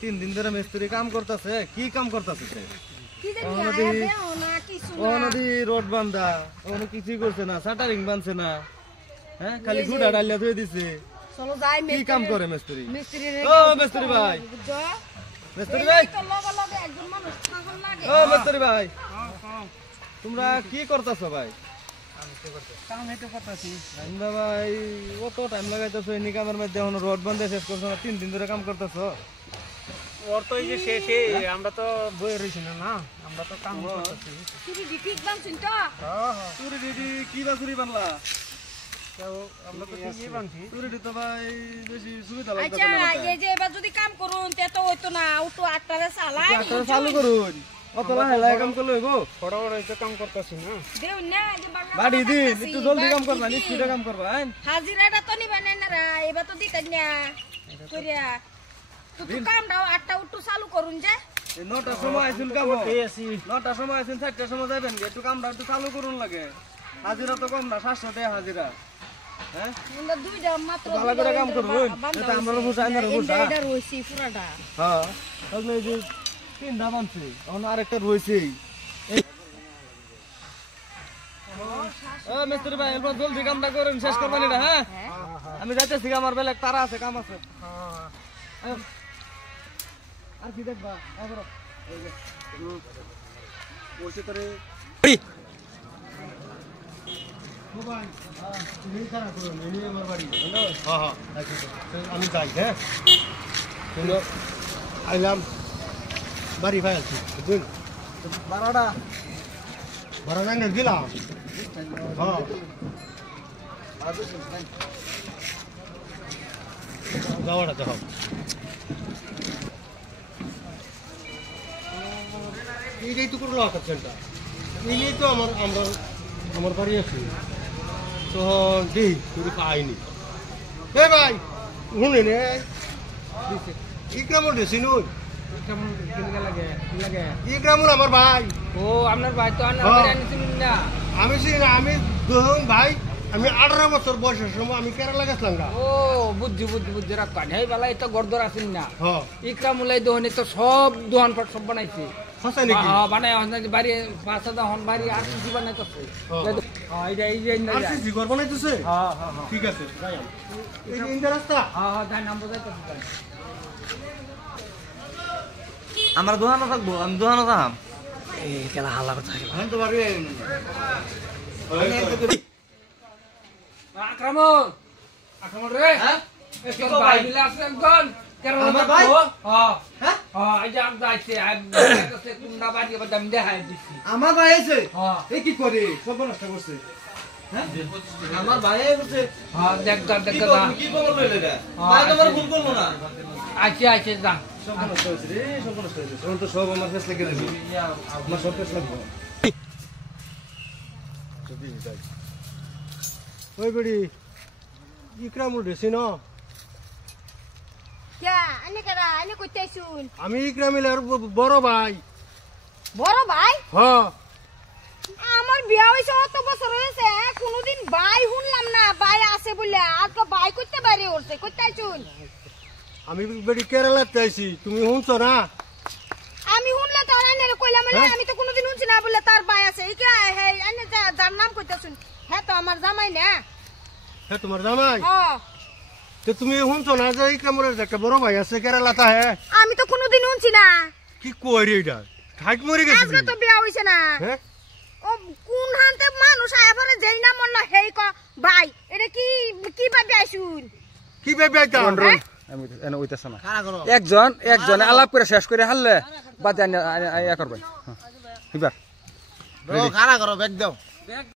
তিন দিন ধরে মিস্ত্রি কাম করতেছে। কি কাম করতেছে? রোড বান্ধা কিছুই করছে না, শাটারিং বানছে না, হ্যাঁ খালি গুড়া ডালিয়া ধুয়ে দিছে। কি কাম করে মিস্ত্রি? ও মিস্ত্রি ভাই, মিস্ত্রি ভাই, ও মিস্ত্রি ভাই, তোমরা কি করতেছো ভাই? ভাই কত টাইম লাগাইতেছো এই কামের মধ্যে? এখন রোড বান্ধে শেষ করছো না, 3 দিন ধরে কাম করতেছো। ওর তো এই যে শেষে আমরা তো বয়ে রইছি না, আমরা তো কাম করতেছি। চুরি ঠিক বানছেন তো? হ্যাঁ হ্যাঁ, চুরি ডিডি কি বা চুরি বানলা? আমরা তো ঠিকই বানছি। চুরি তো ভাই বেশি সুবিধা লাগবে আচ্ছা এই যে এবার যদি কাম করুন তে তো হইতো না, auto 8টারে চালাই চালু করুন। অত লাহে কাম করলে হইব? বড় বড় তো কাম করতেছি না। দেউ না যে বাংলা বাড়ি দিন, একটু জলদি কাম করবা, স্পিডে কাম করবা। হাজিরাটা তো নিবেন না রা, এবার তো দিতেন না কইরা। তো কাম দাও 8টা auto চালু করুন যে। 9টার সময় আইছেন কাম, 9টার সময় আইছেন, 4টার সময় যাবেন। একটু কামটা একটু চালু করুন লাগে। হাজিরা তো কম না, 700 টাকা হাজিরা। হ্যাঁ আমরা দুইটা মাত্র ভালো করে কাম করুন, এটা আমরা বুঝাই না বুঝা। এটা রইছি পুরাটা। হ্যাঁ তাহলে এই যে 3টা বানছে, এখন আরেকটা রইছে। মিস্ত্রি ভাই এবার জলদি কামটা করেন, শেষ করবেন এটা। হ্যাঁ আমি যাইতেছি, আমার বেলা তারা আছে, কাম আছে। আর কি দেখবা? আমি যাই। হ্যাঁ আইলাম বাড়ি ভাই আছি, বুঝলেন? ভাড়াটা ভাড়া না দিলাম। হ্যাঁ যাওয়াটা যাও। এইটাই তো করলো আকাশটা, এই নিয়েই তো আমার বাড়ি আছে। তো দেই তুই পাইনি। এ ভাই শুনেন, ইকরামুল রেসিন, ইকরামুল আমার ভাই। ও আপনার ভাই তো না, আমি চিনি না। আমি দেখুন ভাই, আমি 18 বছর বয়সের সময় আমি কেরালা গেছিলাম না। ও বুঝছি রাখা ঢাই বেলা এটা গড়দর আসেন না। হ্যাঁ ইকরামুলাই দোহনে তো সব দোহান পাট সব বানাইছে। হাসাই নাকি? বানাই বাড়ি 5 দোহান বাড়ি আরসিসি বানাইতেছে। হ্যাঁ এই যে আরসিসি ঘর বানাইতেছে। হ্যাঁ ঠিক আছে যাই। এই যে ইন্দা রাস্তা। হ্যাঁ তাই নাম বোঝাইতেছে। আমার দোকানে থাকবো, আমি দোকানে থাকাম। এই কেলা হাল্লা কথা। আমি তো বাড়ি আক্রমণ রে। হ্যাঁ তোর ভাই বিলা আছে একজন কেন আমার ভাই? হ্যাঁ হ্যাঁ এই যে আম যাইছে আইছে কুন্ডা বাড়ি আবার দাম দেখাই দিছি। আমার ভাই আছে। হ্যাঁ এই কি করে সব নষ্ট করছে? হ্যাঁ আমার ভাই আছে। হ্যাঁ দেখ কি খবর লইলে এটা? ভাই তোমার ভুল করলো না। আচ্ছা যা। সব নষ্ট হয়েছে রে, সব নষ্ট হয়েছে। তখন তো সব আমার ফেস লেগে দিবি। আমার সব ফেস লাগবে। ওই বেড়ি ইকরামুল রেসিন। কে আনে কেরা আনে কইতে আইছুন? আমি ইকরামিলের বড় ভাই। বড় ভাই? হ্যাঁ আমার বিয়া হইছে অত বছর হইছে, কোনদিন ভাই শুনলাম না। ভাই আছে বলে আর তো ভাই কইতে বাইরে উঠছে। কইতে আইছুন? আমি বেড়ি কেরালাতে আইছি, তুমি শুনছো না? আমি শুনলে তো আনে কইলাম বলে, আমি তো কোনদিন শুনছি না বলে তার ভাই আছে। এই কে হে আনে যার নাম কইতাছুন, হ্যাঁ তো আমার জামাই না। হ্যাঁ তোমার জামাই? হ্যাঁ তো তুমি শুনছো না যে ইকরামুলের একটা বড় ভাই আছে কেরালাতে? হ্যাঁ আমি তো কোনদিন শুনছি না। কি কই রে এটা? ঠাক মরে গেছে। আজকে তো বিয়া হইছে না। হ্যাঁ ও কোন হানতে মানুষ আয়া পরে যেই না মন হেই ক ভাই এটা কি ভাবে আইছুন? কি ভেবে আইতা? আমি এনে হইতাছে না। একজন আলাপ করে শেষ করে হারলে বাদ ইয়া করবেন। এবার খাড়া করো, ব্যাগ দাও।